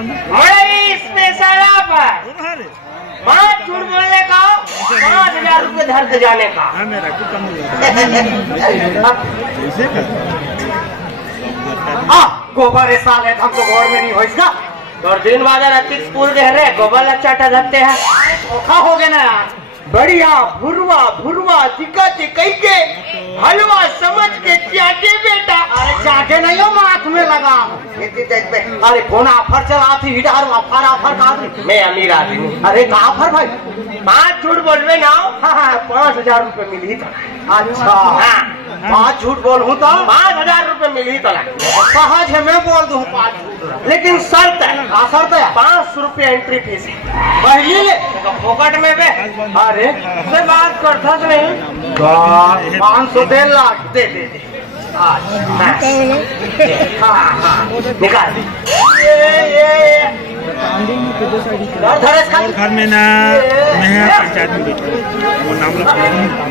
Special offer 5 झूठ बोलने का 5000 रुपये धर के जाने का। गोबर साल है हमको गोड़ में नहीं हो इसका और दिन बाजार अतिक स्कूल दे रहे गोबर अच्छा धरते हैं ओखा हो गए ना यार। बढ़िया भुरवा भुरवा चिका चिकई के हलवा समझ के चाटे बेटा। अरे चाटे नहीं हो माथ में लगा। अरे कौन ऑफर चला थी हिटार ऑफर ऑफर कहा मैं अमीर आदमी। अरे कहा ऑफर भाई 5 झूठ बोलवे ना। हाँ 5000 रुपये मिली था। अच्छा हाँ 5 झूठ बोल हूँ तो 5000 रुपये मिली तो कहा है मैं बोल दूँ 5 लेकिन शर्त है। हाँ शर्त है 500 रुपये एंट्री फीस पहली ले फोकट में बे। अरे मैं बात करता तो नहीं 500 दे लाख दे दे दे। निकाल घर में ना मैं पंचायत में बैठा वो नाम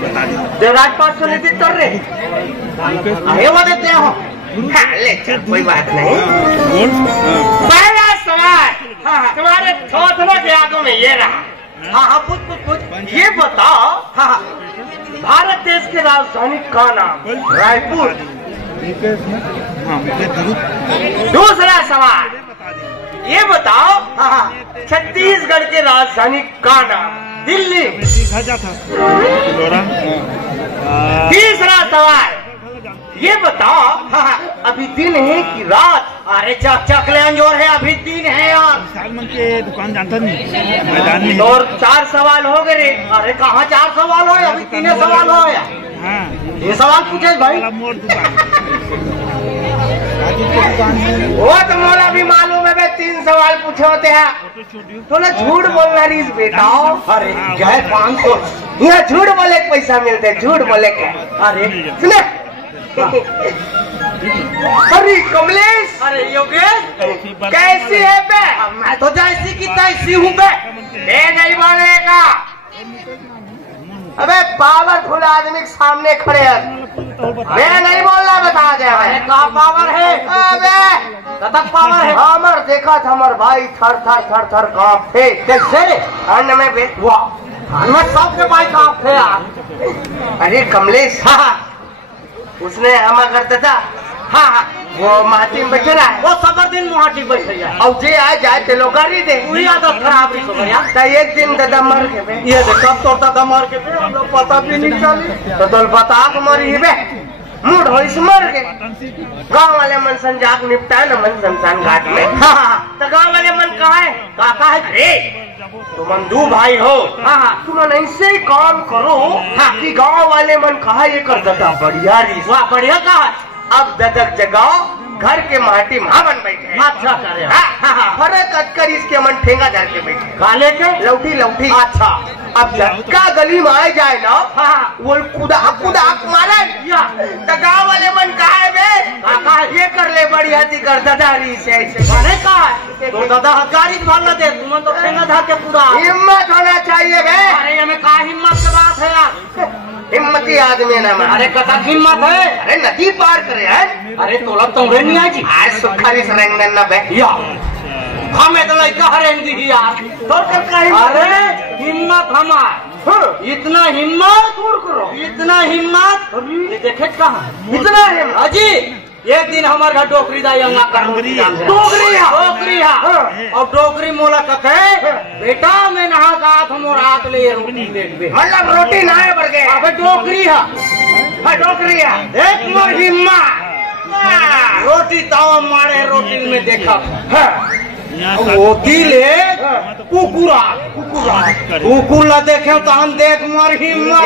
बता दी देवराज 500 नीति कर रहे देते हो। ले चल कोई बात नहीं। पहला सवाल तुम्हारे थोथना के आगू में ये रहा। हाँ हाँ पूछ पूछ पूछ ये बताओ। हाँ भारत देश की राजधानी का नाम रायपुर। दूसरा सवाल ये बताओ। हाँ छत्तीसगढ़ की राजधानी का नाम दिल्ली। तीसरा सवाल ये बताओ। हाँ अभी दिन है कि रात। अरे चक चक ले अंजोर है अभी दिन है यार। सालमन के दुकान जानता नहीं मैदान में। और 4 सवाल हो गए रे। अरे कहाँ 4 सवाल हो अभी 3 सवाल हो या। हाँ ये सवाल पूछे भाई। वो तो मोला भी मालूम है 3 सवाल पूछे होते हैं। थोड़ा झूठ बोलना रही बेटा। अरे क्या 500 यहाँ झूठ बोले के पैसा मिलते झूठ बोले के। अरे सुने अरे कमलेश। अरे योगेश कैसी है बे। मैं तो जैसी की तैसी हूँ बे। नहीं बोलेगा। अबे पावरफुल आदमी के सामने खड़े हैं। मैं नहीं बोलना बता दे। अरे कहाँ पावर है। अबे कतक पावर है। हमर देखा था हमर भाई थर थर थर थर कांपते कैसे ठंड में वाह सबके भाई कांपते यार। अरे कमलेश उसने हम करता था। हाँ वो माटी में बैठे रहा वो सबर दिन माटी बैठे जाए और जे आ जाए ते लोग गाड़ी दे पूरी आदत खराब रही तो यार। तो एक दिन दादा मर के ये देख कब तो दादा मर के हम लोग पता भी नहीं चली तो दल बता के मरी बे मूड हो इस मर के। गांव वाले मन संजाग निपटा न मन शमशान घाट में। हाँ तो गांव वाले मन कहा है काका है रे तुम 2 भाई हो। हाँ तुम ऐसे ही काम करो। हाँ कि गांव वाले मन कहा ये कर दादा बढ़िया री वाह बढ़िया कहा। अब ददक जगाओ घर के माटी में बन बैठे। अच्छा करे। फर्क कर इसके मन ठेंगा धर के बैठे काले के लौटी लौटी। अच्छा अब झटका गली में आ जाए ना। हाँ वो कुदा कुदा मारे तो गाँव वाले मन कहा है बे ये कर ले बढ़िया थी कर दादारी से ऐसे कहा तो दादा गाड़ी भागना दे तुम तो ठेंगा धर के पूरा हिम्मत होना चाहिए बे। अरे हमें कहा हिम्मत की बात है यार। हिम्मती आदमी ना। अरे कथा हिम्मत है। अरे नदी पार करे है। अरे तोला तुमरे नहीं आई आज सुखारी सरंग न बे हमें तो लड़का हरेंदी यार तो अरे हिम्मत हमार इतना हिम्मत करो इतना हिम्मत ये देखे कहाँ इतना हिम्मत अजी एक दिन हमारे घर डोकरी दाई अंगा डोकरी और डोकरी मोला कथे बेटा मैं नहा गात हम रात ले रोटी देख मतलब रोटी नहाए पड़ गए अबे डोकरी है डोकरी है देख मोर हिम्मत रोटी तावा मारे रोटी में देखा वो दिले कुकुरा कुकुरा देखे तो हम देख मोर हिम्मत।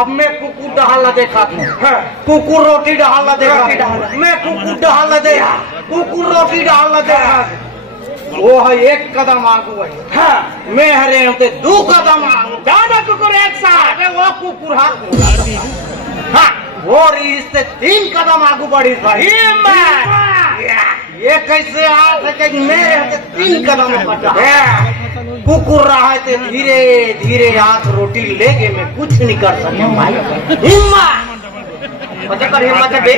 अब मैं कुकुर डहाला देखा था कुकुर रोटी डहाला देखा मैं कुकुर डहाला देखा कुकुर रोटी डहाला देखा वो है 1 कदम आगू है। मैं हरे होते 2 कदम आगू ज्यादा कुकुर एक साथ वो कुकुर हाँ वो इससे 3 कदम आगू बढ़ी ये कैसे हाथ है कि मैं 3 कदम बढ़ा कुकुर रहा है तो धीरे धीरे हाथ रोटी लेके मैं कुछ नहीं कर सके भाई। हिम्मत कर हिम्मत है बे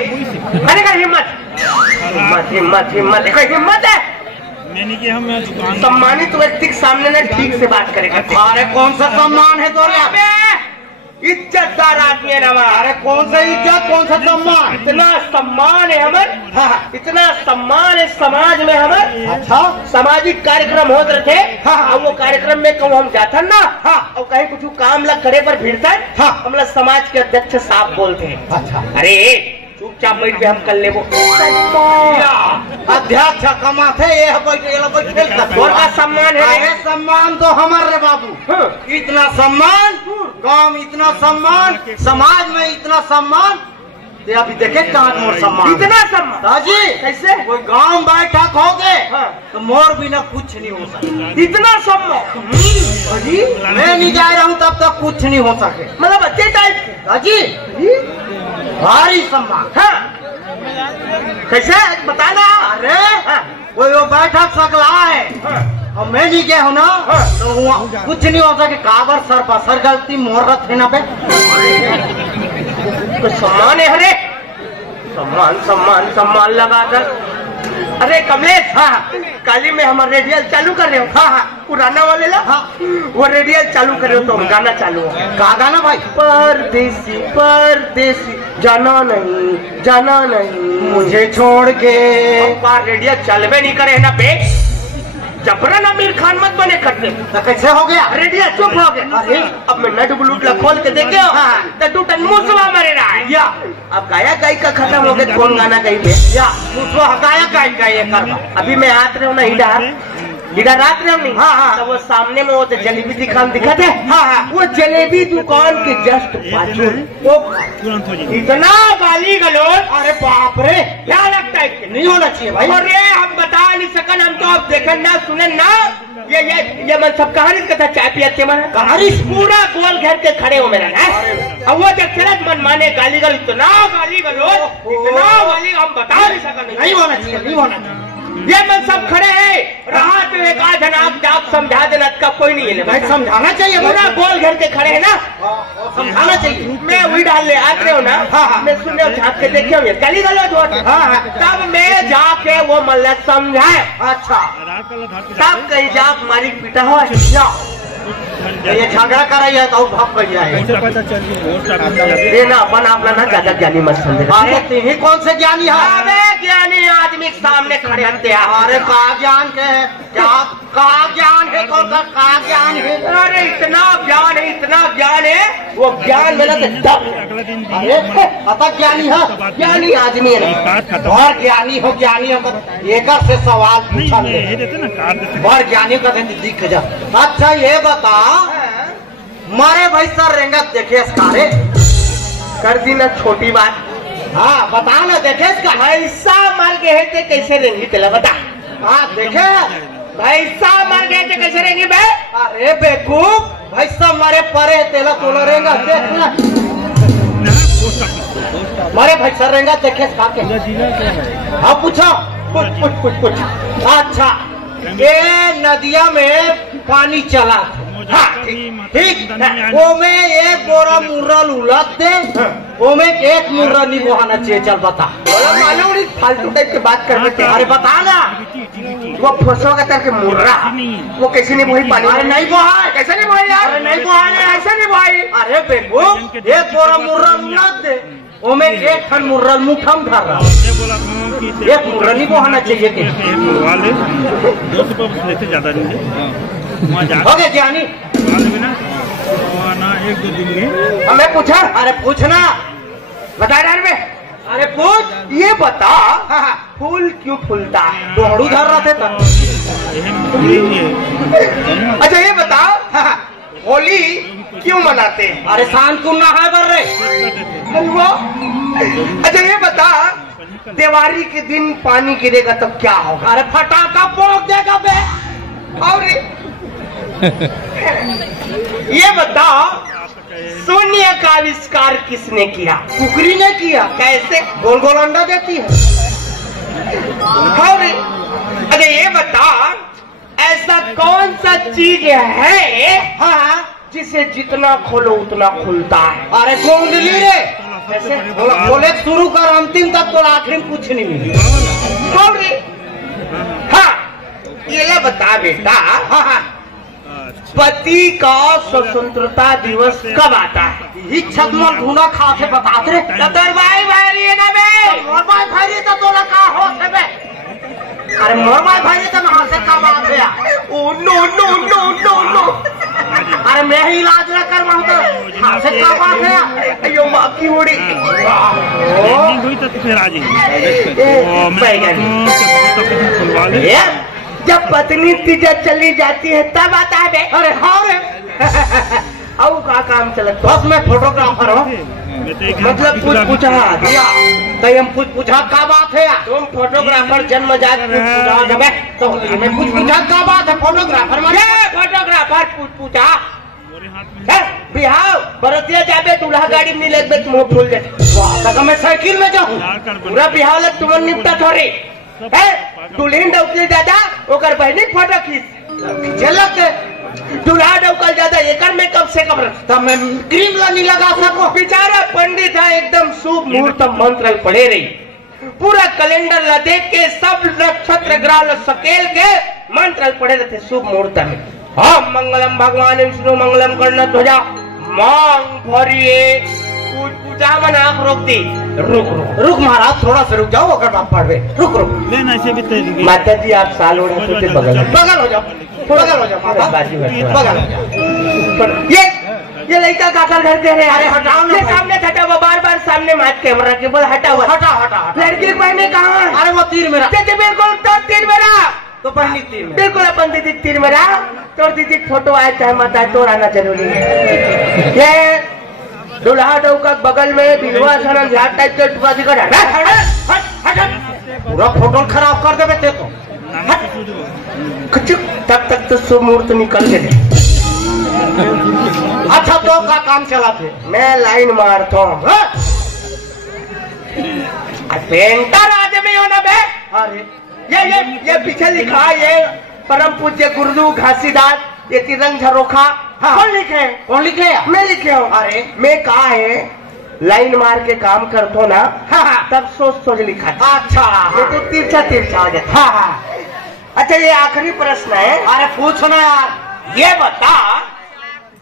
अरे कर हिम्मत हिम्मत हिम्मत हिम्मत हिम्मत है मैंने कि हम दुकान सम्मानित व्यक्ति के सामने ना ठीक से बात करेगा। अरे कौन सा सम्मान है तो इज्जतदार आदमी है ना। अरे कौन सा इज्जत कौन सा सम्मान? इतना सम्मान है हमारे, इतना सम्मान है समाज में हमारे। अच्छा सामाजिक कार्यक्रम होते रहते। हाँ, वो कार्यक्रम में कहूँ हम जाता ना। हाँ, और कहीं कुछ काम लग करे पर भिड़ता है। हाँ, हम लोग समाज के अध्यक्ष साहब बोलते हैं। अच्छा, अरे चुपचाप बैठ पे हम कर ले वो अध्यक्ष कमाते ये का सम्मान है। अरे सम्मान तो हमारे बाबू। इतना सम्मान गांव, इतना सम्मान समाज में, इतना सम्मान अभी देखे कहाँ मोर सम्मान, इतना सम्मान जी कैसे कोई गांव बैठक हो गए। हाँ, तो मोर बिना कुछ नहीं हो सकता। इतना सम्मान जी मैं नहीं जा रहा हूँ तब तक कुछ नहीं हो सके। मतलब अच्छे टाइप जी भारी सम्मान। हाँ, कैसे बताना? अरे वो बैठक सकला है। और मैं नहीं गया हूँ ना। तो कुछ नहीं हो सके। काबर सर पर सर गलती मोर रथ है ना पे तो सम्मान है। अरे सम्मान सम्मान सम्मान लगा कर। अरे कमलेश, हाँ काली में हमारे रेडियल चालू कर रहे हो। हाँ हाँ, पुराना वाले ला। हाँ, वो रेडियल चालू कर रहे हो तो गाना चालू हो। का गाना भाई? परदेसी परदेसी जाना नहीं मुझे छोड़ के। रेडियल चलवे नहीं करे ना बे। जबरन आमिर खान मत बने करते। तो कैसे हो गया? रेडियल चुप हो गया। अरे अब मैं नट ब्लूट खोल के देखे हो। हाँ, तो टूटन मुसवा मरे रहा है। या अब गाया गाई का खत्म हो गया। कौन गाना गाई बे? या मुझको हकाया गाई कर। अभी मैं आत रहा हूँ ना इधर रात रहे नहीं। हाँ हाँ, तो वो सामने में वो तो जलेबी दुकान दिखा थे। हाँ हाँ, वो जलेबी दुकान के जस्ट बाजू वो तुरंत हो जाएगी। इतना गाली गलौज। अरे बाप रे, क्या लगता है कि नहीं होना चाहिए भाई। अरे हम बता नहीं सकन, हम तो अब देखे ना सुने ना। ये मन सब कहानी कथा चाय पियाते मन कहानी पूरा गोल घेर के खड़े हो मेरा ना। अब वो जब चलत मन माने गाली गल, इतना गाली गलौज, इतना गाली हम बता नहीं सकन। नहीं होना चाहिए, नहीं होना चाहिए। ये मन सब खड़े हैं। राहत में एक आध आप समझा देना का कोई नहीं है भाई। समझाना चाहिए, पूरा गोल घेर के खड़े है ना। समझाना चाहिए। मैं वही डाल ले आते हो ना। हाँ, मैं सुन रहे हो झाँक के देखे होंगे गाली गलौज। हाँ, तब मैं जाके वो मल्ल समझाए। अच्छा, तब कहीं जा मारी पीटा हो ये झगड़ा कर रही है तो भाग कर जाए। देना अपन अपना ना ज्यादा ज्ञानी मत समझे। अरे तुम्हें कौन से ज्ञानी है? अबे ज्ञानी आदमी के सामने खड़े होते हैं। अरे का ज्ञान के है? क्या का ज्ञान है? कौन का ज्ञान है? अरे इतना ज्ञान है, इतना ज्ञान है। वो ज्ञान मेरा दब। अरे अतः ज्ञानी है, ज्ञानी आदमी है। और ज्ञानी हो, ज्ञानी हो एक से सवाल पूछा और ज्ञानी का दिख जा। अच्छा ये बता, मारे भाई सर रेंगत देखे सारे कर दी ना छोटी बात। हाँ बता ना, देखे इसका ऐसा मर गए थे कैसे रेंगी तेला बता। हाँ देखे भैसा मर गए थे कैसे रेंगी बे? अरे बेवकूफ, भैसा मारे परे तेला तोला रेंगा देखना। मारे भैसा रेंगा देखे खाके। हाँ पूछो, कुछ। अच्छा, ये नदिया में पानी चला था। हाँ ठीक, वो में एक बोरा मुर्रा उलट दे, वो में एक मुर्रा नहीं बहाना चाहिए। चल बता। मालूम नहीं, फालतू टाइप की बात कर रहे थे। अरे बता ना, वो फसो का करके मुर्रा वो कैसे नहीं बोही पानी? अरे नहीं बोहा, कैसे नहीं बोही यार? नहीं बोहा, ऐसे नहीं बोही। अरे बेवकूफ, एक बोरा मुर्रा उलट दे, वो में एक ठन मुर्रा मुठम धर रहा। एक मुर्रा नहीं बहाना चाहिए। 200 रुपये लेते ज्यादा नहीं हो गया ज्ञानी ना 1-2 दिन में। हमें पूछा। अरे पूछना, बता रहा में। अरे पूछ। ये बता, फूल क्यों फूलता है? दोहड़ू धर रहे थे। अच्छा ये बता, होली क्यों मनाते हैं? अरे शान को नहाए बर रहे। अच्छा ये बता, दिवाली के दिन पानी गिरेगा तो क्या होगा? अरे फटाका फोड़ देगा बे। और ये बता, शून्य का आविष्कार किसने किया? कुकरी ने किया। कैसे? गोल गोल अंडा देती है। और अच्छा ये बता, ऐसा कौन सा चीज है जिसे जितना खोलो उतना खुलता है? अरे कुंडली रे। कैसे? बोले शुरू कर अंतिम तक तो आखिर कुछ नहीं मिली। हाँ, ये ले बता बेटा, हाँ, पति का स्वतंत्रता दिवस कब आता है? ही छतमल धुना खा के बताते रे। तोर भाई भाई है ना बे, मोर भाई भाई तो तोला का हो से बे। अरे मोर भाई भाई तो वहां से का बात है यार। Oh no no no no no, अरे मैं ही इलाज न कर वहां तो वहां से का बात है यार। अयो माँ की उड़ी। एंडिंग हुई तो फिर आ जाइए। खुलवा ले। ये जब पत्नी तीजा चली जाती है तब आता है बे। अरे हाँ रे, अब का काम चलत बस मैं फोटोग्राफर हूँ। मतलब कुछ पूछा दिया तो हम कुछ पूछा का बात है यार। तुम फोटोग्राफर जन्मजात कुछ पूछा जब तो मैं कुछ पूछा का बात है फोटोग्राफर में। फोटोग्राफर पूछा बिहाव बरतिया जाबे दूल्हा गाड़ी मिले मुंह फूल जाते। मैं साइकिल में जाऊँ पूरा बिहाव लग तुम निपटा थोड़ी है। दुल्हन डौकले ज्यादा ओकर बहनी फोटो खींच झलक दूल्हा डौकल ज्यादा एकर मेकअप से कब तब मैं क्रीम ला नहीं लगा सको। बेचारा पंडित है एकदम शुभ मुहूर्त मंत्र पढ़े रही, पूरा कैलेंडर ला देख के सब नक्षत्र ग्रह सकेल के मंत्र पढ़े रहते शुभ मुहूर्त में। हम मंगलम भगवान विष्णु मंगलम कर्ण ध्वजा मांग भरिए पूजा मन आंख रोक दी। रुक महाराज थोड़ा सा रुक जाओ अगर आप पढ़ रहे। रुक लेना ऐसे भी तेज माता जी आप साल हो रहे थे बगल हो जाओ बगल हो जाओ माता बगल हो जाओ। ये लड़का काकर घर के है। अरे हटाओ ना, सामने हटा हुआ बार सामने मार कैमरा के बोल हटा हुआ। हटा लड़की पहने कहाँ? अरे वो तीर मेरा बिल्कुल तो तीर मेरा तो पहली तीर मेरा बिल्कुल अपन दीदी तीर मेरा। तो दीदी फोटो आया चाहे मत आए तो आना जरूरी है। ये दूल्हा डौका बगल में विधवा सनन झाट टाइप के टुकड़ा दिखा पूरा फोटो खराब कर देवे ते तो। तब तक तो शुभ मुहूर्त निकल गए। अच्छा तो का काम चला थे? मैं लाइन मारता हूँ। पेंटर आदमी हो ना बे। अरे ये पीछे लिखा ये परम पूज्य गुरुदेव घासीदास ये तिरंग झरोखा। हाँ। कौन लिखे? कौन लिखे? मैं लिखे हूँ। अरे मैं कहा है लाइन मार के काम करतो ना। हाँ। तब सोच लिखा था। अच्छा ये तो तिरछा हो जाता। हाँ। अच्छा ये आखिरी प्रश्न है। अरे पूछो ना यार। ये बता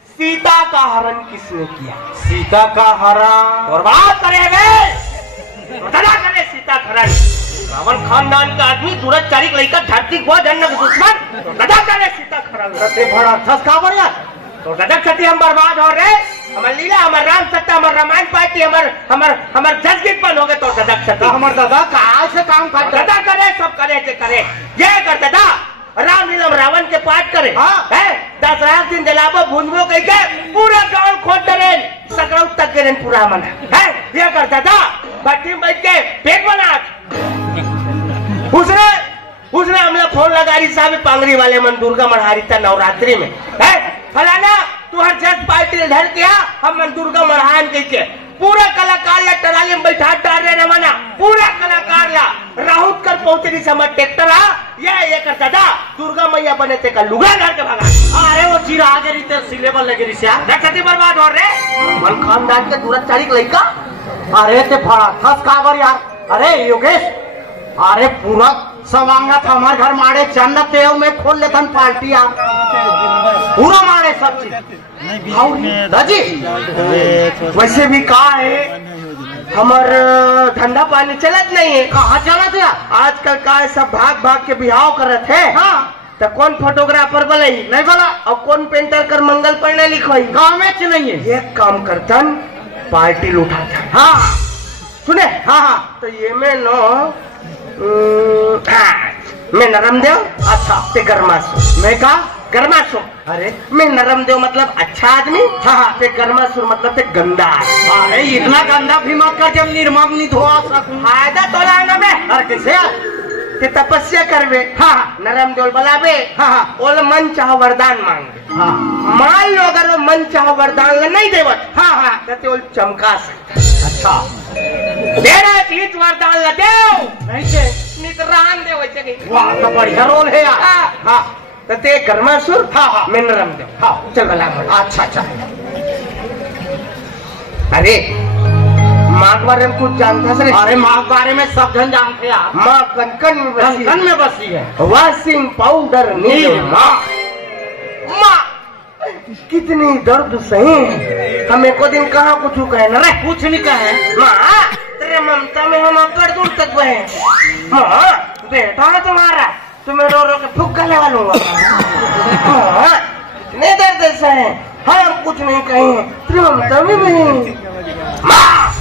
सीता का हरण किसने किया? सीता का हरण और बात करे करे सीता हरण रावण खानदान का आदमी सूरज चारिक लड़का धरती को जन्नत दुश्मन गदा करे सीता हरण बड़ा थसकावर यार। तो गदा क्षति हम बर्बाद हो रहे। हमार लीला हमार राम सत्ता हमार रामायण पार्टी हमार जजगीत बंद हो गए। तो गदा क्षति हमार दादा कहाँ से काम करता? गदा करे सब करे ये कर दादा राम लीलम रावण के पाठ करे। हाँ। है 10 रात दिन जलाबो भूंजबो कह के पूरा गांव खोद डरे सकराउ तक के पूरा मन है। ये करता था भट्टी में बैठ के पेट बना। उसने हमने फोन लगा रही साहब पांगरी वाले मन दुर्गा मढ़ारी था नवरात्रि में है फलाना तू हर जज पार्टी धर के हम मन दुर्गा मढ़ान के पूरा कलाकार ला टराली में बैठा डाल रहे मना पूरा कलाकार ला राहुत कर पहुंचे नहीं समझ ट्रैक्टर ये करता था दुर्गा मैया बने थे का लुगा घर के भागा। अरे वो चिरा आगे रीते सिलेबल लगे रिश्या क्षति बर्बाद हो रहे मन खानदान के दूरत चारिक लड़का। अरे ते बड़ा थसकावर यार। अरे योगेश अरे पूरा सवांगा था हमारे घर मारे चंद तेव में खोल लेते पार्टी यार पूरा मारे सब चीज। दादी वैसे भी कहा है हमार धंधा पानी चलत नहीं है। कहाँ चला था आजकल का है सब भाग के बिहाव करत है। हाँ तो कौन फोटोग्राफर बोले नहीं बोला और कौन पेंटर कर मंगल पढ़ने लिखो गाँव में नहीं है। ये काम करतन पार्टी लुटाता। हाँ सुने हाँ तो ये में नो मैं नरमदेव अच्छा ते गरमासुर मैं का गरमासुर। अरे मैं नरमदेव मतलब अच्छा आदमी। हाँ ते गरमासुर मतलब ते गंदा। अरे इतना गंदा भी मत कर जब निर्मम नहीं धोआ सकूं। फायदा तो लाना में अरे कैसे ते तपस्या करवे। हाँ नरमदेव बुलावे। हाँ ओल मन चाह वरदान मांगे। हाँ मान लो अगर वो मन चाह वरदान नहीं देवत हाँ ते ओल चमका सकता। अच्छा तेरा जीत वरदान ल देव नहीं से नितरान दे वैसे नहीं। वाह तो बढ़िया रोल है यार। हाँ तो ते गरमासुर। हाँ मैं नरमदेव। हाँ चल भला अच्छा अरे माँ के बारे में कुछ जानता है? अरे माँ के बारे में सब जन जानते यार। माँ कनकन में बसी, कनकन में बसी है। वॉशिंग पाउडर नील माँ। माँ कितनी दर्द सही है, हमें को दिन कहाँ कुछ कहे न रे? कुछ नहीं कहे माँ, तेरे ममता में हम अकड़ दूर तक गए। माँ बेटा है तुम्हारा, तुम्हें रो रो के फुक्का लगा लूंगा। माँ कितने दर्द से है, हम कुछ नहीं कहे, तेरे ममता में नहीं। माँ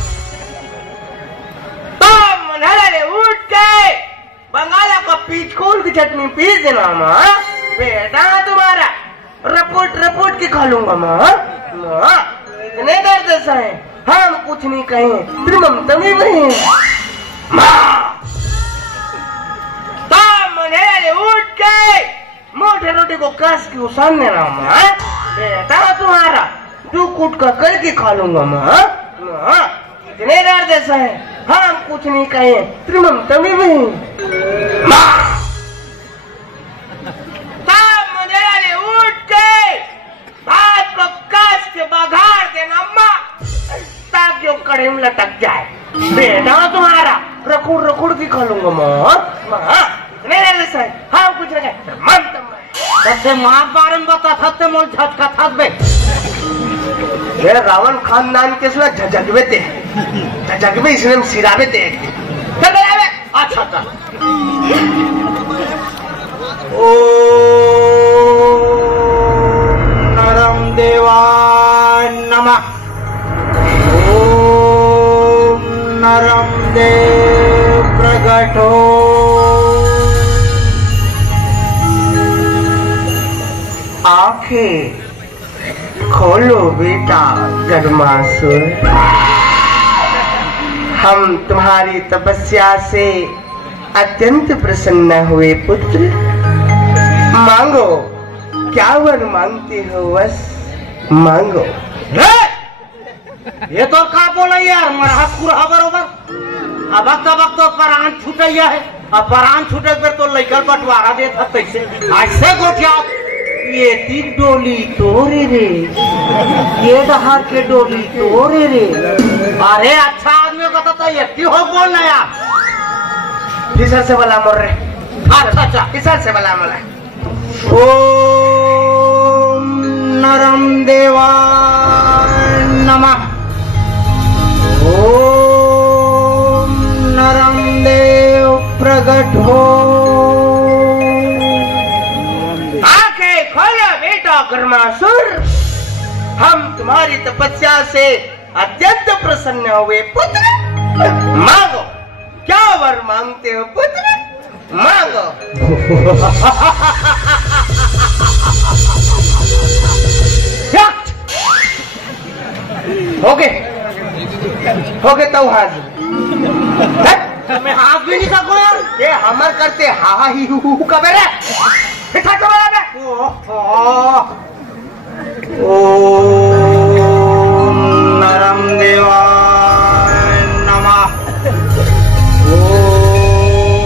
उठ के बंगाला का पीच खोल की चटनी पीस देना माँ। बेटा तुम्हारा रपोट रपोट के खा लूंगा माँ। माँ इतने दर्द से है, हम कुछ नहीं कहे, तेरी ममता में नहीं। माँ उठ के मोटे रोटी को कस के उसान देना माँ। बेटा तुम्हारा दू कूट का करके खा लूंगा माँ। माँ इतने दर्द से है, हम कुछ नहीं कहे, तेरी ममता में नहीं। माँ उठ के भात को कस के बघार देना माँ, ताकि वो कड़े में लटक जाए। बेटा तुम्हारा रखुड़ रखुड़ की खा लूंगा माँ। माँ इतने दर्द से है, हम कुछ नहीं कहे, ममता में। सबसे माँ के बारे में बता था मोल झटका था बे। ये रावण खानदान के इसमें झजकवे थे, झजकवे इसने सिरावे थे। चल बे। अच्छा चल। ओ नरम देवाय नमः। ओम नरम देव प्रगट हो। आंखें खोलो बेटा गर्मासुर, हम तुम्हारी तपस्या से अत्यंत प्रसन्न हुए पुत्र। मांगो, क्या वर मांगते हो, बस मांगो। ये तो का बोला यार, मरहा पूरा बरोबर। अब तो परान छूटैया है, अब परान छूटे पर तो लइकल बंटवारा दे था तैसे ऐसे गोठिया। ये तीन डोली तोरे रे, ये डहार के डोली तोरे रे। अरे अच्छा आदमी को तो ये हो बोलना यार। किसर से बला मोर रे? अच्छा अच्छा किसर से बला मोर? ओम नरम देवाय नमः। ओम नरम देव प्रगट हो। आंखें खोलो बेटा गर्मासुर, हम तुम्हारी तपस्या से अत्यंत प्रसन्न हुए पुत्र। मांगो, क्या वर मांगते हो पुत्र, मांगो। हो गए तो हाजिर। मैं हाथ भी नहीं सकूं यार। ये हमर करते हा ही हु कबे रे पिठा कबे रे। ओम नरम देवाय नमः। ओम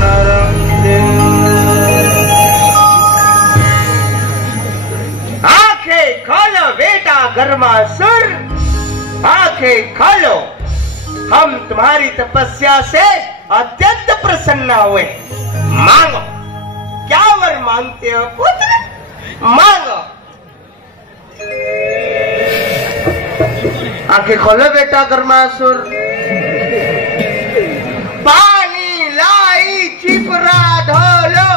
नरम देव। आंखें खोलो बेटा गर्मासुर, आंखें खोलो, हम तुम्हारी तपस्या से अत्यंत प्रसन्न हुए। मांगो, क्या वर मांगते हो पुत्र, मांगो। आंखें खोलो बेटा गर्मासुर। पानी लाई चिपरा धोलो।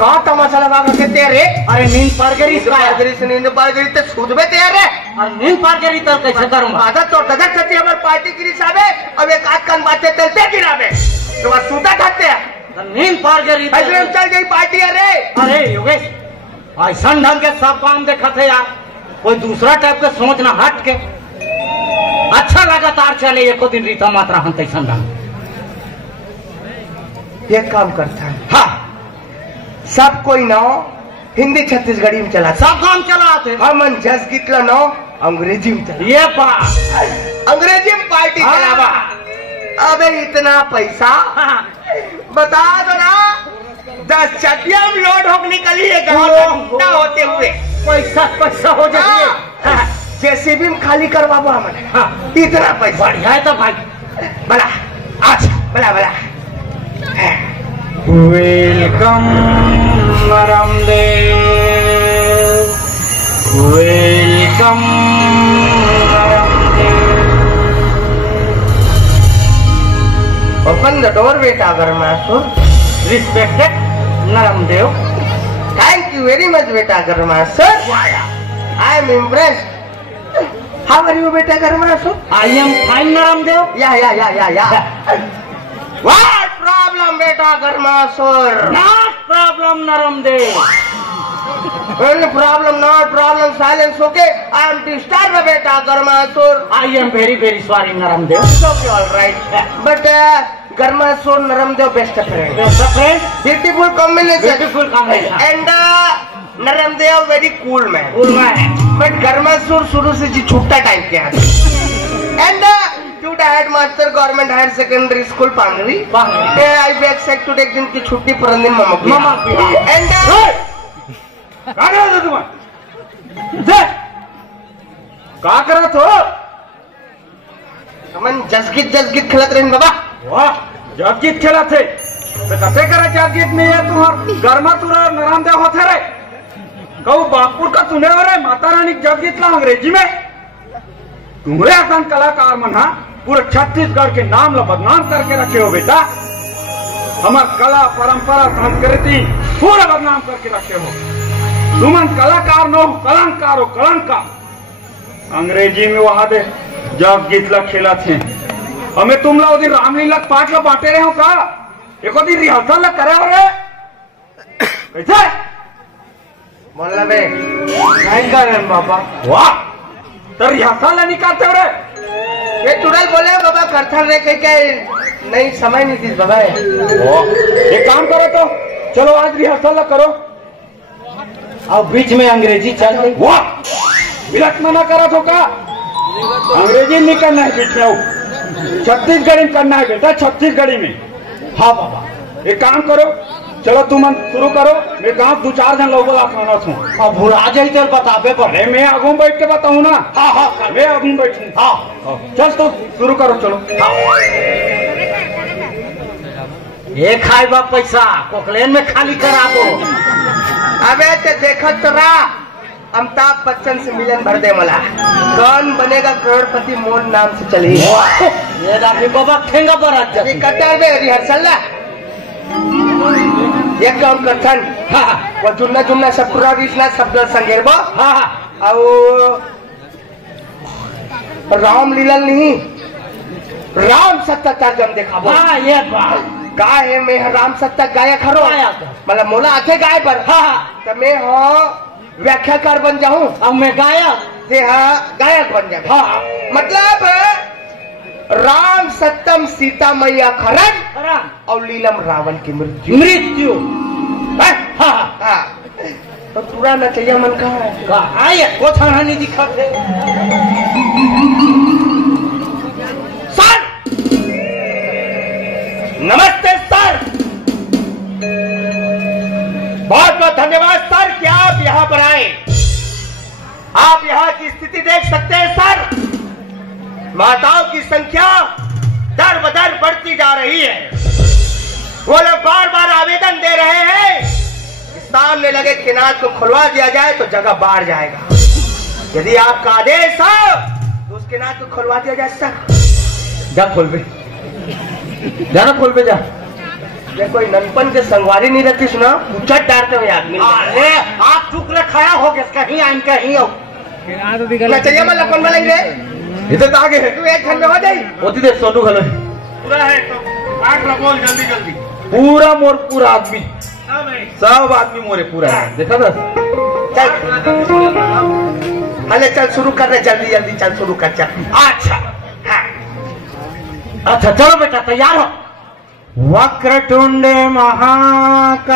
कहाँ तमाशा लगा के तेरे? अरे नींद पार करी से नींद पार करी तो सूद में तेरे। अरे नींद पार करी तो कैसे करूँगा? आदत तो ददक सच्ची हमारे पार्टी की रिसाबे, अब एक आध कान बातें चलते गिराबे तो वह सूता खाते हैं। नींद पार करी ऐसे चल गई पार्टी। अरे योगेश ऐसा ढंग के सब काम देखा थे यार, कोई दूसरा टाइप का सोचना हट के अच्छा लगातार चले। एको दिन रीता मात्रा हम तैसा ढंग ये काम करता है। हाँ सब कोई ना हिंदी छत्तीसगढ़ी में चला, सब काम चलाते। हमन जस गीतला ना अंग्रेजी में चला। ये बात अंग्रेजी में पार्टी चलावा। अबे इतना पैसा बता दो ना, 10 चकिया में लोड होकर निकली है गाँव से ढूंढना होते हुए। पैसा पैसा हो जाए। जेसीबी में खाली करवाबो हमने। हाँ। इतना पैसा बढ़िया है तो भाई। बला अच्छा blah blah. Welcome Naramdev, welcome open the door बेटा Garmasur. Respected Naramdev. Thank you very much बेटा Garmasur. I am impressed. How are you बेटा गरमासुर? I am fine नरमदेव। या व्हाट प्रॉब्लम बेटा Garmasur? Not problem Naramdev. Problem not problem silence okay. I am disturb बेटा Garmasur. I am very very sorry Naramdev. Okay alright but Garmasur Naramdev best friend. Best friend. Beautiful combination. Beautiful combination. And Naramdev very cool man. Cool man. But Garmasur शुरू से जी छुट्टा type के आदमी। And cute headmaster government higher secondary school Pangri. I back sake to take दिन की छुट्टी पर दिन मम्मा एंड का करत हो? हमन जसगीत खेलत रहिन बाबा। वाह जगजीत खेला थे तो कते करा जगजीत में है तुम्हार गरमा तुरा नरामदेव होते रे कहू बापुर का तूने हो रे माता रानी जगजीत ला अंग्रेजी में तुम्हारे असन कलाकार मन हा पूरे छत्तीसगढ़ के नाम ला बदनाम करके रखे हो बेटा। हमार कला परंपरा संस्कृति पूरा बदनाम करके रखे हो। तुमन कलाकार नो कलंकार हो कलंकार। अंग्रेजी में वहां दे जगजीत ला खेला थे हमें तुम ला दिन रामलीला पाठ ला बांटे रहे हो का? एको दिन रिहर्सल ला करे हो रे कैसे बोलना बे नहीं कर बाबा। वाह तो रिहर्सल ला निकालते हो रे? ये चुड़ैल बोले बाबा करथन रे कह नहीं समय नहीं थी बाबा। एक काम करो तो चलो आज रिहर्सल ला करो और बीच में अंग्रेजी चल रही। वाह विलट मना करा तो का अंग्रेजी नहीं करना है बीच में छत्तीसगढ़ी में करना है बेटा छत्तीसगढ़ी में। हाँ बाबा एक काम करो चलो तुम शुरू करो। मेरे गाँव 2-4 जन लोगों ला खाना छू अब भुला जाए तो बताबे पड़े। मैं आगू बैठ के बताऊँ ना। हाँ हाँ मैं आगू बैठू। हाँ चल तो शुरू करो चलो। ये खाए बा पैसा कोकलेन में खाली करा दो। अबे ते देखत तो रहा अमिताभ बच्चन से मिलन भर दे मला। कौन बनेगा करोड़पति मोर नाम से चली। ये राखी बाबा खेंगा बरात कटर में रिहर्सल ला एक काम करथन। हाँ वो जुन्ना जुन्ना सब पूरा बीचना शब्द संगेर बो। हाँ और राम लीला नहीं राम सत्ता तर्जम देखा बो। हाँ ये बात का है मैं राम सत्ता गायक हरो मतलब मोला आथे गाय पर। हाँ तो मैं हो व्याख्याकार बन जाऊं अब मैं गायक ते हाँ गायक बन जाए। हाँ मतलब राम सत्यम सीता मैया खरन और लीलम रावण की मृत्यु। मृत्यु हाँ? हाँ हाँ तो पूरा नचैया मन कहाँ है? आया को थाना नहीं दिखाते। सर नमस्ते सर। बहुत बहुत धन्यवाद सर कि आप यहाँ पर आए। आप यहाँ की स्थिति देख सकते हैं सर। माताओं की संख्या दर बदर बढ़ती जा रही है। वो लोग बार बार आवेदन दे रहे हैं कि सामने लगे किनार को खुलवा दिया जाए तो जगह बाढ़ जाएगा। यदि आपका आदेश हो तो उस किनार को खुलवा दिया जाए सर। जा खोल बे जाना खोल बे जा। ये कोई ननपन के संगवारी नहीं रहती सुना उचट डालते हुए आदमी। अरे आप चुप ले खड़ा हो गए कहीं आइन कहीं हो नचैया में लपन में लग रहे इधर तो आगे है तू एक घंटे हो जाए होती देर सोनू घलो पूरा है तो काट लो बोल जल्दी जल्दी। पूरा मोर पूरा आदमी सब आदमी मोरे पूरा है देखा ना। चल हले चल शुरू कर रहे जल्दी जल्दी चल शुरू कर चल। अच्छा हाँ अच्छा चलो बेटा तैयार हो। वक्रतुंड महाकाय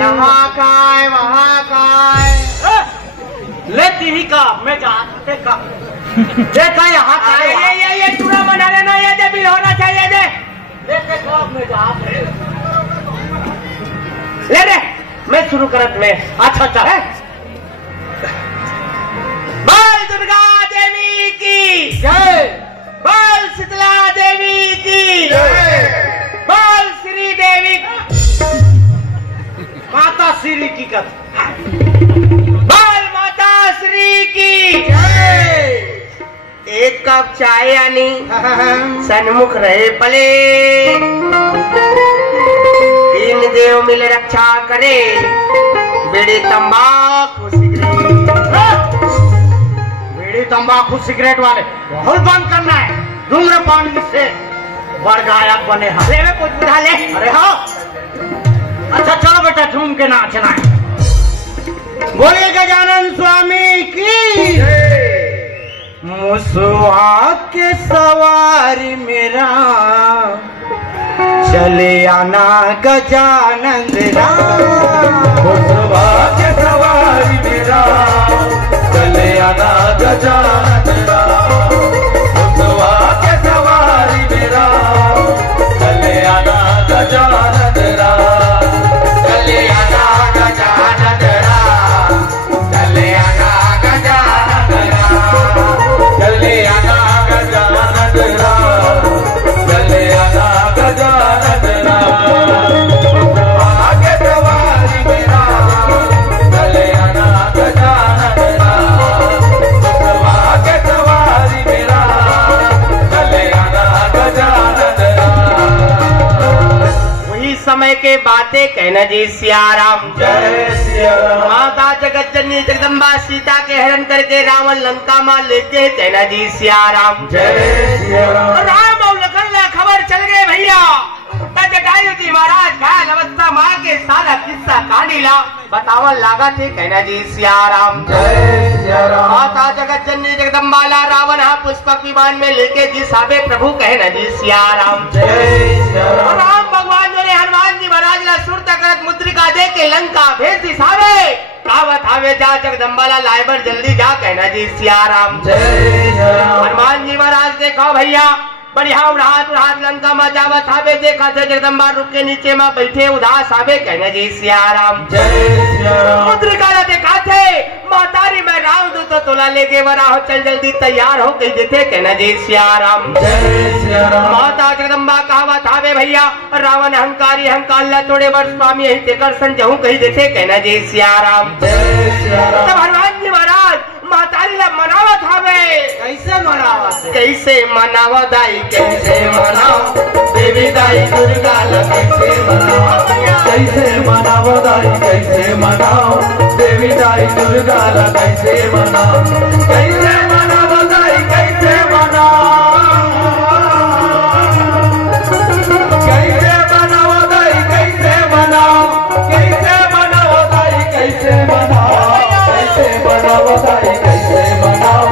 महाकाय महाकाय लेती ही का मैं जानते का देखा यहाँ का ये चूड़ा बना लेना ये दे बिल होना चाहिए दे देखे का मैं जानते ले रे मैं शुरू करत में। अच्छा अच्छा बोल दुर्गा देवी की जय, बोल शीतला देवी की जय, बोल श्री देवी माता श्री की कथा, बोल माता श्री की जय। एक कप चाय आनी सन्मुख रहे पले, तीन देव मिल रक्षा करे, बीड़ी तंबाकू सिगरेट, बीड़ी तंबाकू सिगरेट वाले बहुत बंद करना है। धूम्रपान से बड़ गायक बने हैं। ले में कुछ बुझा ले। अरे हाँ, अच्छा चलो बेटा झूम के नाचना है। बोले गजानन स्वामी की मुसवा के सवारी मेरा चले आना गजानन राम। मुसवा के सवारी मेरा चले आना गजानन राम। मुसवा के सवारी मेरा चले आना गजानन राम। चले आना गजानन राम। चले आना गजानन राम। चले आना गजानन राम। चले आना गजानन राम। मुसवा के सवारी मेरा चले आना गजानन राम। मुसवा के सवारी मेरा चले आना गजानन राम। वही समय के बातें कहना जी सियाराम। जय सिया राम। माता जगत जननी जगदम्बा सीता के हरण करके रावण लंका में लेके कहना जी सियाराम। जय सिया राम। राम और लखन ला खबर चल गए भैया। जटायु जी महाराज घायल अवस्था माँ के सारा किस्सा कहानी ला बतावन लागा थे कहना जी सियाराम। जय सिया राम। माता जगत जननी जगदम्बा ला रावण हा पुष्पक विमान में लेके जी साबे प्रभु कहना जी सियाराम। जय सिया राम। राम भगवान ने हनुमान जी महाराज ला सुरत करत मुद्रिका दे के लंका भेज दी साबे कावत आवे जा जगदम्बा ला लाइबर जल्दी जा कहना जी सियाराम। जय सिया राम। हनुमान जी महाराज देखो भैया बढ़िया उड़ात उड़ात लंका में जावत आवे देखा थे जगदम्बा रुक के नीचे में बैठे उदास आवे कहने जी सियाराम। जय सिया राम। मुद्रिका ला देखा थे मातारी में राव दो तो तोला लेके वरा हो चल जल्दी तैयार हो कही देते कहने जी सियाराम। जय सिया राम। माता जगदम्बा कहावत आवे भैया रावण अहंकारी अहंकार ला तोड़े वर स्वामी यही तेकर संजहू कही देते कहने जी सियाराम। जय सिया राम। तब हनुमान जी महाराज मातारी ला मनावत आवे कैसे मनावत? कैसे मनावत दाई कैसे मनाओ देवी दाई दुर्गा ला कैसे मनाओ। कैसे मनाओ दाई कैसे मनाओ देवी दाई दुर्गा ला कैसे मनाओ। कैसे मनाओ दाई कैसे मनाओ। कैसे मनाओ दाई कैसे मनाओ। कैसे मनाओ दाई कैसे मनाओ। कैसे मनाओ दाई कैसे मनाओ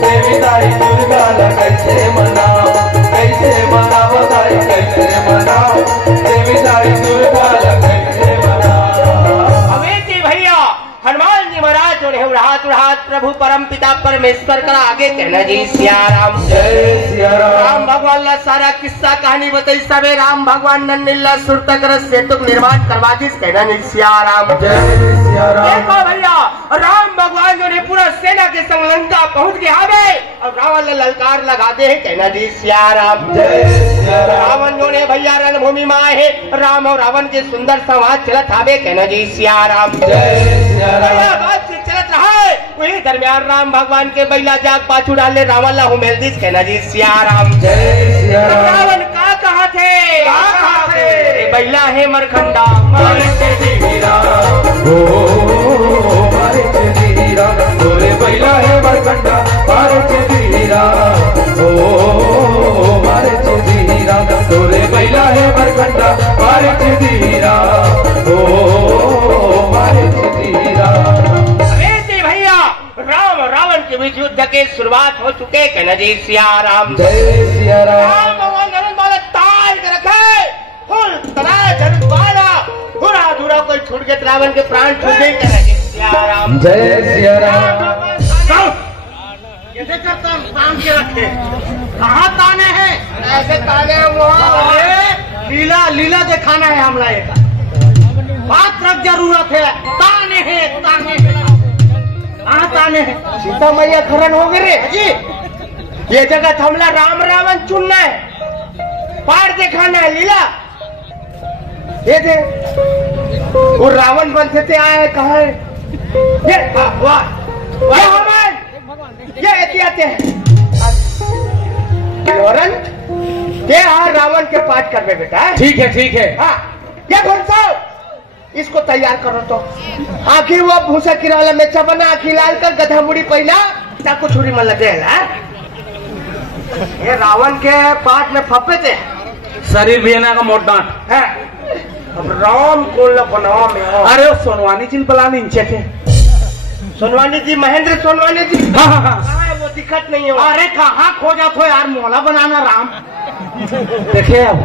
देवी दाई दुर्गा ला कैसे मनाओ। कैसे मनाओ दाई कैसे मनाओ देवी दाई दुर्गा ला कैसे मनाओ। अवेती भैया हनुमान जी महाराज जो हाथ उड़ात प्रभु परम पिता परमेश्वर का आगे कहना जी सियाराम। जय सिया राम। राम भगवान ला सारा किस्सा कहानी बताई सबे राम भगवान नन्निल्ला सुरतक रस सेतु निर्माण करवा दी कहना जी सियाराम। जय सिया राम। देखो भैया राम भगवान जो ने पूरा सेना के संग लंका पहुंच के आवे और रावण ला ललकार लगा दे है कहना जी सियाराम। जय सिया राम। रावण जो ने भैया रणभूमि में आए है राम और रावण के सुंदर संवाद चलत आवे कहना जी सियाराम। जय सिया भैया राम। बात से चलत रहा है वही दरमियान राम भगवान के बैला जाग पाछू डाले रावण ला हुमेल दिस कहना जी सियाराम। जय सिया राम। रावण का कहा थे ए बैला है मरखंडा मारे हीरा ओ मारे हीरा तोरे बैला है मरकंडा मारे हीरा ओ मारे हीरा तोरे बैला है मरकंडा मारे हीरा ओ मारे हीरा। भैया राम रावण के बीच युद्ध के शुरुआत हो चुके कहना जी सियाराम। जय सिया राम। राम भगवान धनुष वाला ताल के रखे फुल तराय धनुष वाला पूरा अधूरा कोई छूट के रावण के प्राण छूट गए कहना जी सियाराम। जय सिया राम। ये देखकर तान के रखे कहाँ ताने हैं? ऐसे ताने अरे लीला लीला दिखाना है हमला एक। पात्र जरूरत है, ताने हैं, ताने हैं। हाँ ताने हैं। सीता मैया खरन हो गए रे जी ये जगह हमला राम रावण चुनना है, पार दिखाना है लीला। ये दे वो रावण बनते थे आए कहा है ये वाह ये एहतियात है ये हाँ रावण के पाठ कर बेटा। ठीक है ठीक है। हाँ ये भूसा इसको तैयार करो तो आखिर वो भूसा किराला में चबना आखिर लाल कर गधा मुड़ी पहना चाकू छुरी में लगे ये रावण के पाठ में फपे थे शरीर भी ना का मोट डांट है। अब राम को बनाओ में हो। अरे सोनवानी जी पला नीचे थे। सोनवानी जी महेंद्र सोनवानी जी हाँ हाँ हाँ। कहाँ है वो दिक्कत नहीं हो। अरे कहाँ खोजा थो यार मोला बनाना राम। देखे अब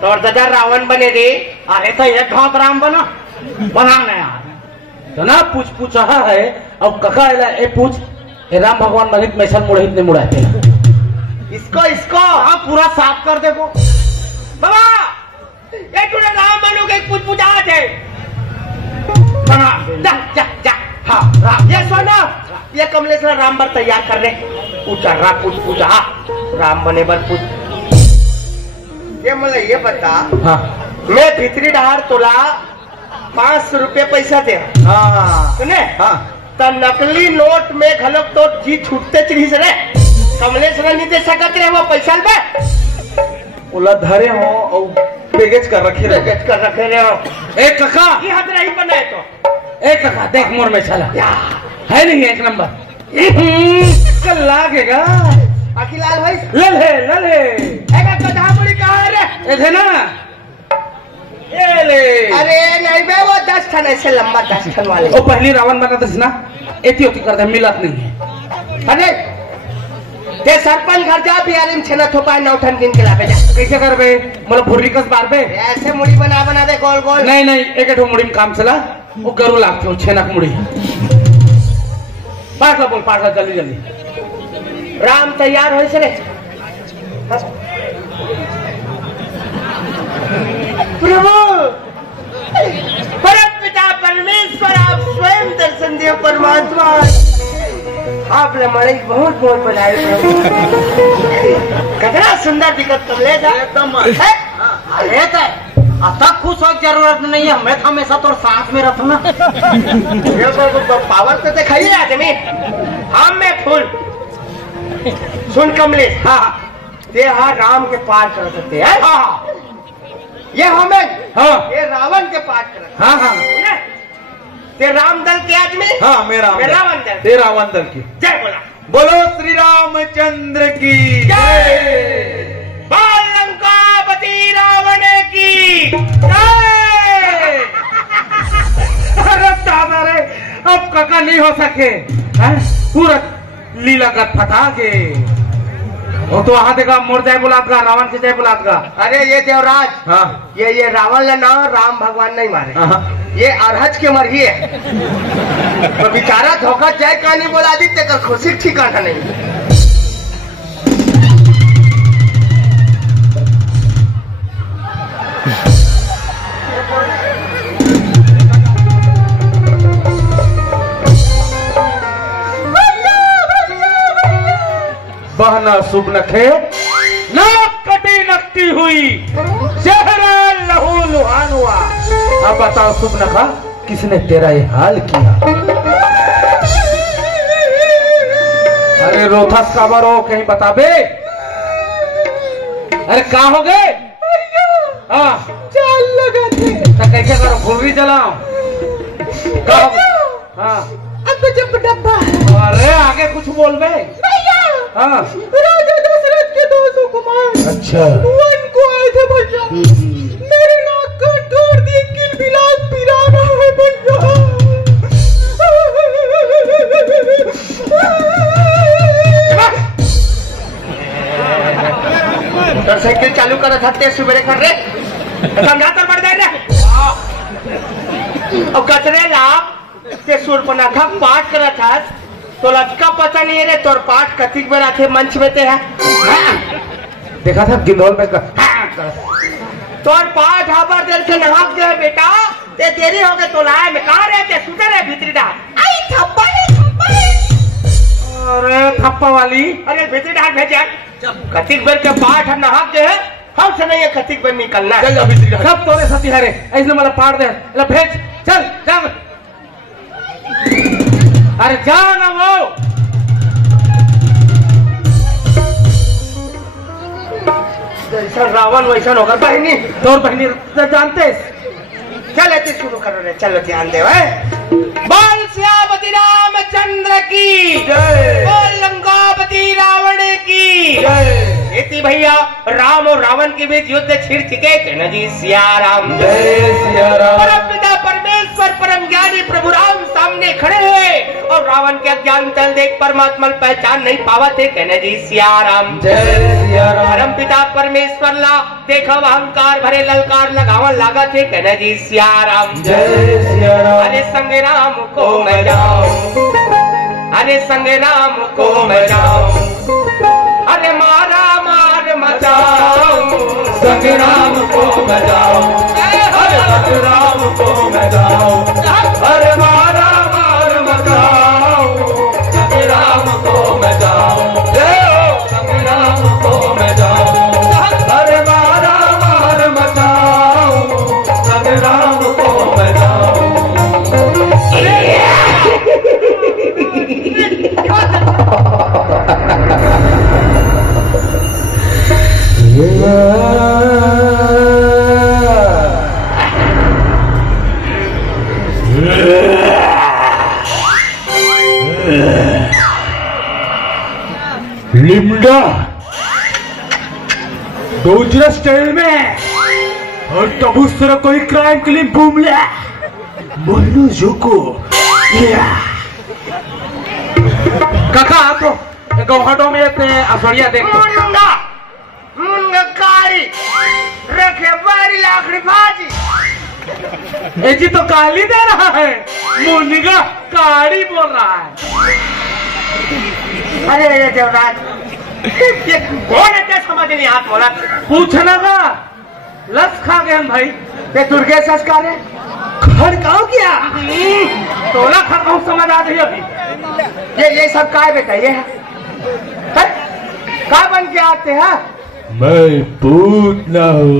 तो दादा रावण बने रे। अरे तो एक घात राम बनाना यार तो ना पूछ है। अब कका ए पूछ ए राम भगवान मनित मैसल मुड़हित ने मुड़ा थे इसको हाँ पूरा साफ कर दे वो बाबा ये तूने राम बनोगे पूछा थे बना जा जा जा। हाँ राम ये सोना ये कमलेश्वर राम बर तैयार कर रहे पूछा रा पूछा राम बने बर पूछ ये मतलब ये बता। हाँ मैं भीतरी डहार तोला 500 रुपये पैसा दे हाँ सुने हाँ तो नकली नोट में घलक तो जी छूटते चढ़ी से रे कमलेश्वर नहीं दे सकत रे वो पैसा में उला धरे हो और पेगेज कर रखे पैकेज कर रखे रे हो। एक कका ये हाथ नहीं बनाए तो एक कका देख मोर में चला है नहीं एक नंबर कल लागेगा अखिलाल भाई लले एक गधा मुड़ी कहाँ है रे ये थे ना ये ले अरे नहीं बे वो 10 टन ऐसे लंबा 10 टन वाले वो पहली रावण बना था ना एती होती करते मिलत नहीं है। अरे ते सरपंच घर जा बिहारी में छेना थोपा 9 टन गिन के लावे जा कैसे करबे मतलब भुर्री कस बार पे ऐसे मुड़ी बना दे गोल गोल। नहीं एक मुड़ी में काम चला वो गरु लागते हो छेनक मुड़ी पाटला बोल पाटला जल्दी राम तैयार हो रे प्रभु परम पिता परमेश्वर आप स्वयं दर्शन देव परमात्मा आप मणि बहुत बहुत बधाई प्रभु। कितना सुंदर दिक्कत कर ले जा एकदम अरे तो खुश हो जरूरत नहीं है हमें हमेशा तो साथ में रखना पावर तो दिखाइए आदमी हम में फूल सुन कमलेश। हाँ ते हाँ राम के पार कर सकते हैं। हाँ ये हमें हाँ ये रावण के पार कर हाँ हाँ ते राम दल के आदमी हाँ मेरा रावण दल ते रावण दल की जय बोला बोलो श्री रामचंद्र की जय बाल लंकापति रावण की जय। अरे दादा रे अब काका नहीं हो सके पूरा लीला का फटा के वो तो वहां देखा मोर जय बुलात का रावण से जय बुलात का। अरे ये देवराज हाँ ये रावण ला ना राम भगवान नहीं मारे ये अरहज के मरही है तो बेचारा धोखा जय कहानी बोला दी ते खुशी ठिकाना नहीं। बहना शुभ नखे नाक कटी नकटी हुई चेहरा लहू लुहान हुआ। अब बताओ शुभ नखा किसने तेरा ये हाल किया। अरे रोथस काबर हो कहीं बता बे। अरे कहा हो गए हाँ चाल लगा थे तो कैसे करो फुलरी चलाओ हाँ अब जब डब्बा अरे आगे कुछ बोल बे हाँ राजा दशरथ के 2 सुकुमार अच्छा वन को आए थे भैया मेरे नाक का तोड़ दिए किल बिलास पिराना है भैया। मोटरसाइकिल चालू कर रखते सुबह कर रहे समझा कर बढ़ जाए और कचरे लाभ के सुरपना था पाठ करा था तो लटका पता नहीं है रे तोर पाठ कतिक बार आखे मंच में ते है देखा था गिंदौल में तोर पाठ हाबर देर से नहाक दे बेटा ते देरी हो गए तो लाए में कहाँ रहते सुते रहे भीतरी डाल आई थप्पा अरे थप्पा वाली अरे भीतरी डाल भेजे कतिक बेर के पाठ नहा के है हमसे नहीं है कतिक बेर निकलना चल जा भीतरी डाल सब तोरे साथी हरे ऐसे मला पाड़ दे ले भेज चल जा अरे जा ना वो जैसा रावण वैसा होकर बहनी तोर बहनी जानते चल ऐसे शुरू करो रे चलो ध्यान दे बोल श्यामती रामचंद्र की जय। बोल लंकापति रावण की इति भैया राम और रावण के बीच युद्ध छिड़ चुके कहना जी सिया राम जय सिया राम। परम पिता परमेश्वर परम ज्ञानी प्रभु राम सामने खड़े हैं और रावण के अज्ञान तल देख परमात्मा पहचान नहीं पावा थे कहना जी सिया राम जय सिया राम। परम पिता परमेश्वर ला देखा अहंकार भरे ललकार लगावन लागा थे कहना जी सिया राम जय सिया राम। अरे संग राम को मैं जाऊं अरे संग राम को मैं जाऊं अरे मारा मार मचाऊं संग राम को मैं जाऊं अरे संग राम को मैं जाऊं अरे मारा मार मचाऊं संग राम को मैं जाऊं संग राम को मैं जाऊं अरे मारा मार मचाऊं संग राम को मैं जाऊं। लिमडा दूसरा स्टाइल में और तब उस तरह कोई क्राइम के लिए बूम ले बोलो जोको काका तो गौहटों में असरिया देखो मुंडा मुंडा कारी रखे बारी लाकड़ी भाजी ये जी तो काली दे रहा है मुनिगा काड़ी बोल रहा है अरे अरे देवराज ये कौन है क्या समझ नहीं हाथ बोला पूछना का लस खा गए हम भाई ये दुर्गे संस्कार है खड़काओ क्या तोला खड़काओ समझ आ रही अभी ये सब काय बेटा ये है का बन के आते हैं मैं पूत ना हूँ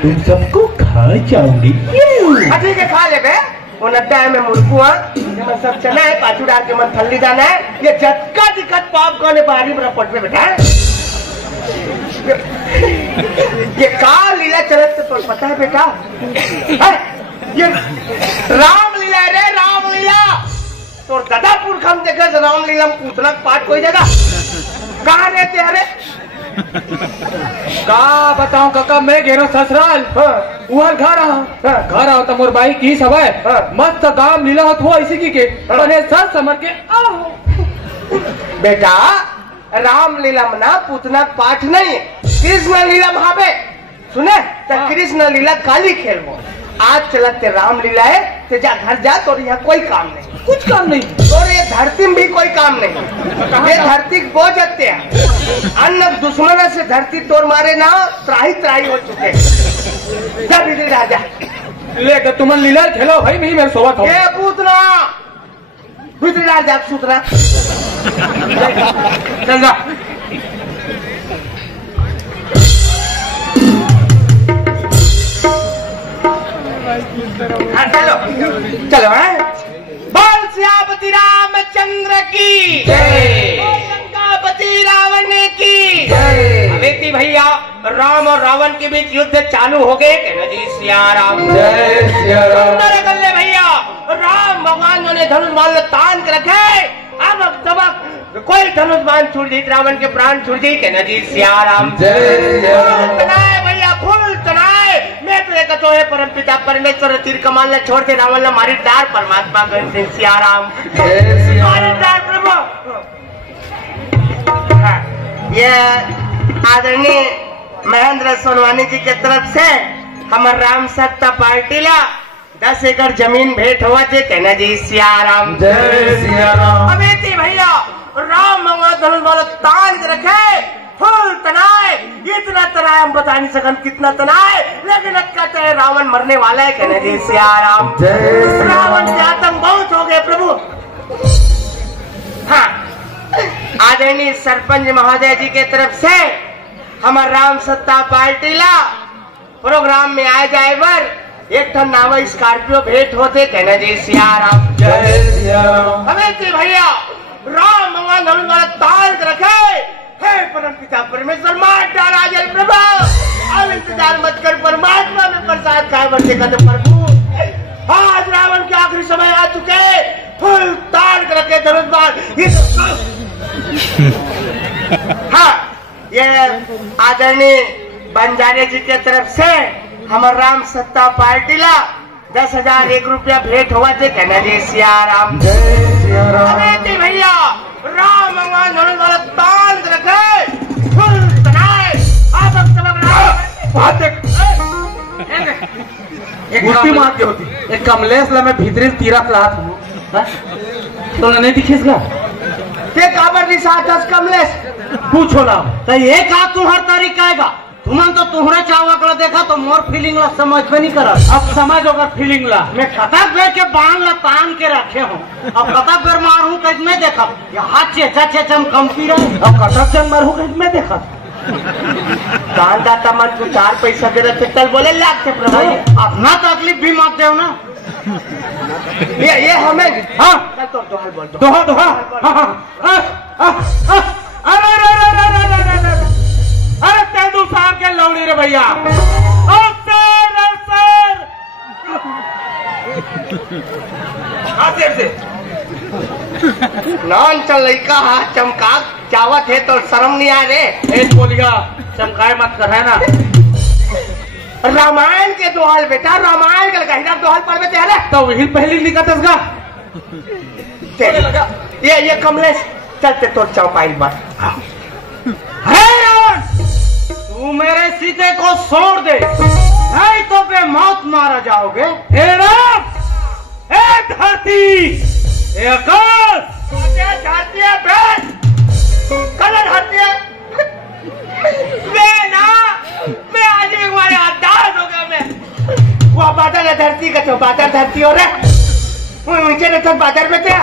तुम सबको खा जाऊंगी। ठीक है खा ले बे वो नड्डा है मैं मुर्कुआ मैं सब चना है पाछू डाल के मन थल्ली दाना है ये झटका दिक्कत पाप को ने बारी में पट में बैठा है ये का लीला चलत तो पता है बेटा ये राम लीला है रे राम लीला तो दादा पुरख हम देखे राम लीला में पूतना पाठ कोई जगह कहाँ रहते अरे का बताऊं काका मैं घेरो ससुराल वहाँ घर घर आओ तमोर बाई की सब है मस्त काम लीला होत वो इसी की के बने सर समझ के आओ बेटा राम लीला मना पूतना पाठ नहीं है कृष्ण लीला महाबे सुने तो कृष्ण लीला काली खेल वो आज चलते राम लीला है तो जा घर जा तो यहाँ कोई काम नहीं कुछ काम नहीं और ये धरती में भी कोई काम नहीं ये धरती बोझ हत्ते हैं अन्न दुश्मन से धरती तोड़ मारे ना त्राही त्राही हो चुके जा बिजली राजा लेकर तुम लीला खेलो भाई नहीं मेरे सोवा था ये पूतना बिजली राजा सूतना चल जा चलो चलो बोल श्यामती रामचंद्र की जय। बोल लंकापति रावण की जय। अवेती भैया राम और रावण के बीच युद्ध चालू हो गए कहना जी सिया राम जय सिया राम। गले भैया राम भगवान ने धनुष बाण तान के रखे अब सबक कोई धनुष बाण छूट जी रावण के प्राण छूट जी कहना जी सिया राम जय सिया राम। तनाए भैया फुल तनाए मैं तो एक तो है परम पिता परमेश्वर तीर कमाल ने छोड़ दे रावण ने मारी डार परमात्मा गण सिंह सिया राम जय सिया मारी राम। डार प्रभु हाँ, ये आदरणीय महेंद्र सोनवानी जी के तरफ से हमारे राम सत्ता पार्टी ला 10 एकड़ जमीन भेंट हुआ जे कहना जी सिया राम जय सिया राम। अवेती भैया राम भगवान धनुष बाण तान के रखे फुल तनाए ये कितना तना है हम बता नहीं सकन कितना तना है, लेकिन कहते हैं रावण मरने वाला है। कहने जी सिया राम, रावण के आतंक बहुत हो गए प्रभु। हाँ, आदरणीय सरपंच महोदय जी के तरफ से हमार राम सत्ता पार्टी ला प्रोग्राम में आ जाए बर एक ठन नावा स्कॉर्पियो भेंट होते। कहना जी सिया राम, जय सिया राम। हमें जी भैया राम भगवान हम वाला ताल रखे है, परम पिता परमेश्वर मार डाला जल प्रभु। अब इंतजार मत कर, परमात्मा में प्रसाद खाए बच्चे का तो प्रभु। आज रावण के आखिरी समय आ चुके, फुल ताल रखे धनुष बाण। हाँ, ये आदरणीय बंजारे जी के तरफ से हमार राम सत्ता पार्टी ला 10,001 रुपया भेंट हुआ थे। कहना जी सिया राम, जय सिया राम। अरे जी भैया राम भगवान होने वाला ताल रखे, फुल तनाए आप अब कुर्ती मारती होती एक कमलेश ला मैं भीतरी तीरथ लात हूँ तो नहीं दिखीस गा ते काबर निशाच कमलेश पूछो ना तो ये का तुम्हार तरीका आएगा। तुमन तो तुम्हारे चावक ला देखा तो मोर फीलिंग ला समझ में नहीं करा। अब समझ होगा फीलिंग ला। मैं कतक बेर के बांध ला तान के रखे हूँ, अब कतक बेर मारू कैसे मैं देखा हाथ चेचम कंपी रहा। अब कतक जन मारू कैसे मैं देखा दान दाता मन को 4 पैसा दे रहे थे बोले लाख थे प्रभु। अपना तकलीफ भी मत दो ना। ये हमें हाँ तो दोहल बोल दो दोहा दोहा अरे अरे तेंदू साहब के लौड़ी रे भैया नान चल लड़का हाथ चमका चावत है तो शर्म नहीं आ रे। एक बोलिया चमकाए मत कर है ना। रामायण के दोहल बेटा, रामायण के लगा दोहल पढ़ में है तो वही पहली लिखा था ये कमलेश चलते तो चौपाई बात। रावण तू मेरे सीते को छोड़ दे नहीं तो बे मौत मारा जाओगे। हे राम, हे धरती, हे आकाश, धरती है बेट कलर धरती है मैं ना मैं आज भी हमारे आदास हो गया। मैं वो बादल है धरती का तो बादल धरती हो रहा नीचे ने तो बादल में क्या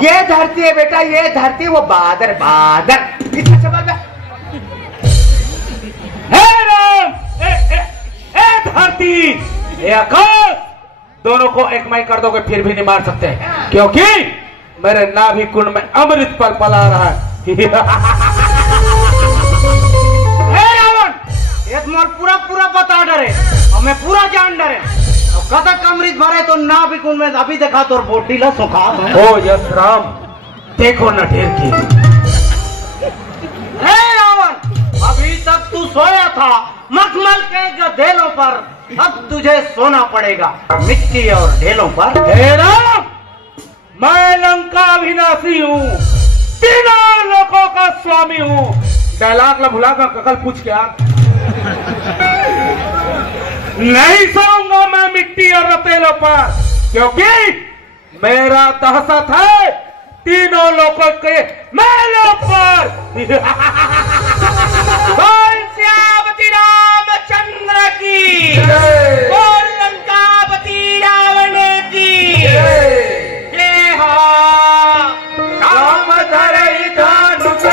ये धरती है बेटा, ये धरती वो बादल बादल इतना समझ में। हे राम, हे धरती, हे आकाश, दोनों को एक मई कर दोगे फिर भी नहीं मार सकते क्योंकि मेरे नाभि कुंड में अमृत पल पला रहा है। हे रावण, ये तुम्हारा पूरा पूरा बता डरे और मैं पूरा जान डरे और कतक अमृत भरे तो नाभि कुंड में अभी देखा तो बोटी ला सुखा हो। यस राम, देखो न ढेर की। हे रावण, अभी तक तू सोया था मखमल के गधेलों पर, अब तुझे सोना पड़ेगा मिट्टी और ढेलों पर। हे राम, मैं लंका अविनाशी हूँ, तीनों लोगों का स्वामी हूँ। डायलॉग ला भुला कर कल पूछ के आ नहीं सोऊंगा मैं मिट्टी और रतेलों पर क्योंकि मेरा दहशत है तीनों लोगों के मेलों पर। बोल श्यामती रामचंद्र की, बोल लंकापति रावण की जय हो। राम धरई धनुष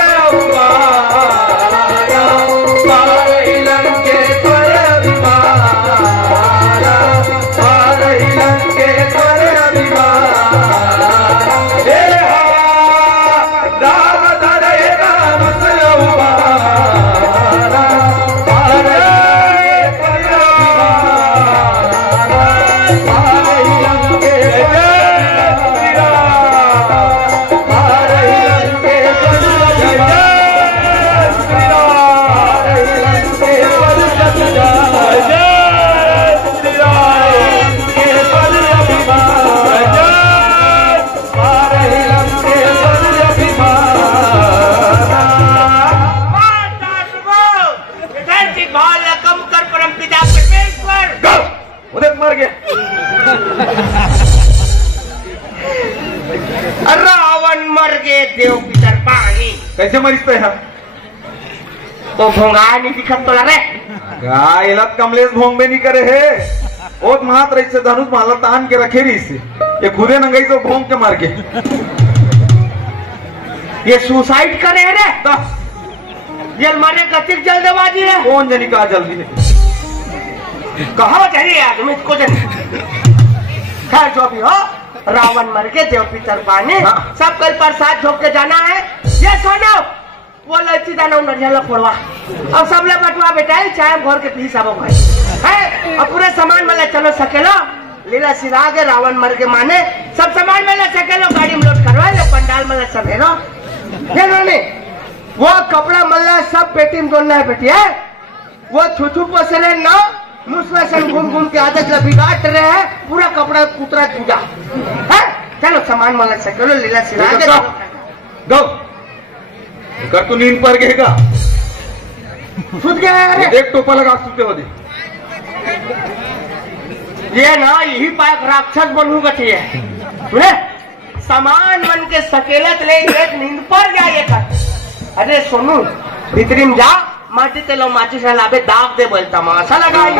रावण मर गए देव पितर पानी। कैसे मरिस्ते हैं तो भोंगा नहीं दिखत तो रे काय इलत कमलेश भोंगबे नहीं करे है ओत मात्र इससे धनुष माला तान के रखे रही से ये खुदे नंगाई से भोंग के मार के ये सुसाइड करे है रे जल मारे कतिक जल्दबाजी है कौन जनी कहा जल्दी है कहा चाहिए आदमी को जन खैर जो भी हो रावण मर के देव पितर पाने सब कल प्रसाद झोंक के जाना है ये सुनो वो लच्छी दाना नरियल फोड़वा अब सब ले बटवा बेटा चाहे घर के पीस आवो भाई है अब पूरे सामान में ले चलो सकेलो लीला सिरा के रावण मर के माने सब सामान में ले सकेलो गाड़ी में लोड करवा ले पंडाल में ले सकेलो ये ने वो कपड़ा मल्ला सब पेटी में दोनना है बेटी है वो छुछू पसरे ना मुझमें से घूम घूम के आदत बिगाड़ रहे हैं पूरा कपड़ा कुतरा टूटा है चलो सामान मल्ला सकेलो लीला सिरा के गो कर तू नींद पर गएगा सुध गया है एक टोपा लगा सुते हो दे ये ना यही पाक राक्षस बनूंगा चाहिए सामान बन के सकेलत ले एक नींद पर जाए अरे सोनू भीतरी में जा माटी तेलो माची से लाभे दाग दे बोलता मासा लगाई